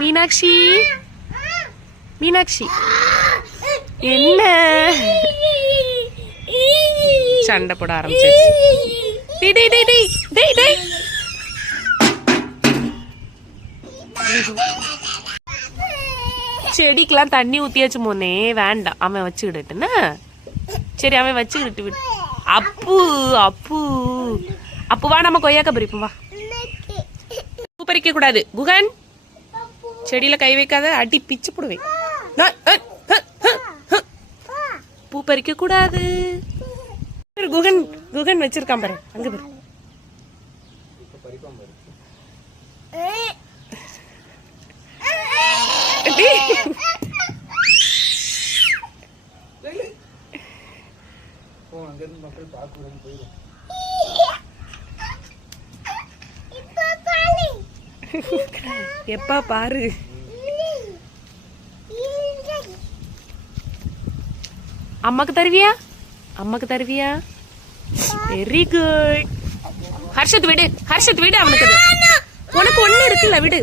மீனாட்சி மீனாட்சி என்ன சண்டை போட ஆரம்பிச்சிருச்சு. செடிக்கெல்லாம் தண்ணி ஊத்தியாச்சு மோனே, வேண்டாம் அவன் வச்சுக்கிட்டுன்னா சரி, அவன் வச்சுக்கிட்டு விட்டு. அப்பு அப்பு அப்பு வா, நம்ம கொய்யாக்க பறிப்போம் வா. பூ பறிக்க கூடாது குகன், செடியில கை வைக்காத, அடி பிச்சு போடுவேன். பூ பறிக்க கூடாது. குகன் குகன் வச்சிருக்கான் பாரு, அங்க பாரு. எப்பா பாரு, அம்மாக்கு தருவியா, அம்மாக்கு தருவியா? Very good. ஹர்ஷத் விடு, ஹர்ஷத் விடு, அவனுக்கு உனக்கு ஒண்ணு இருக்குல்ல, விடு.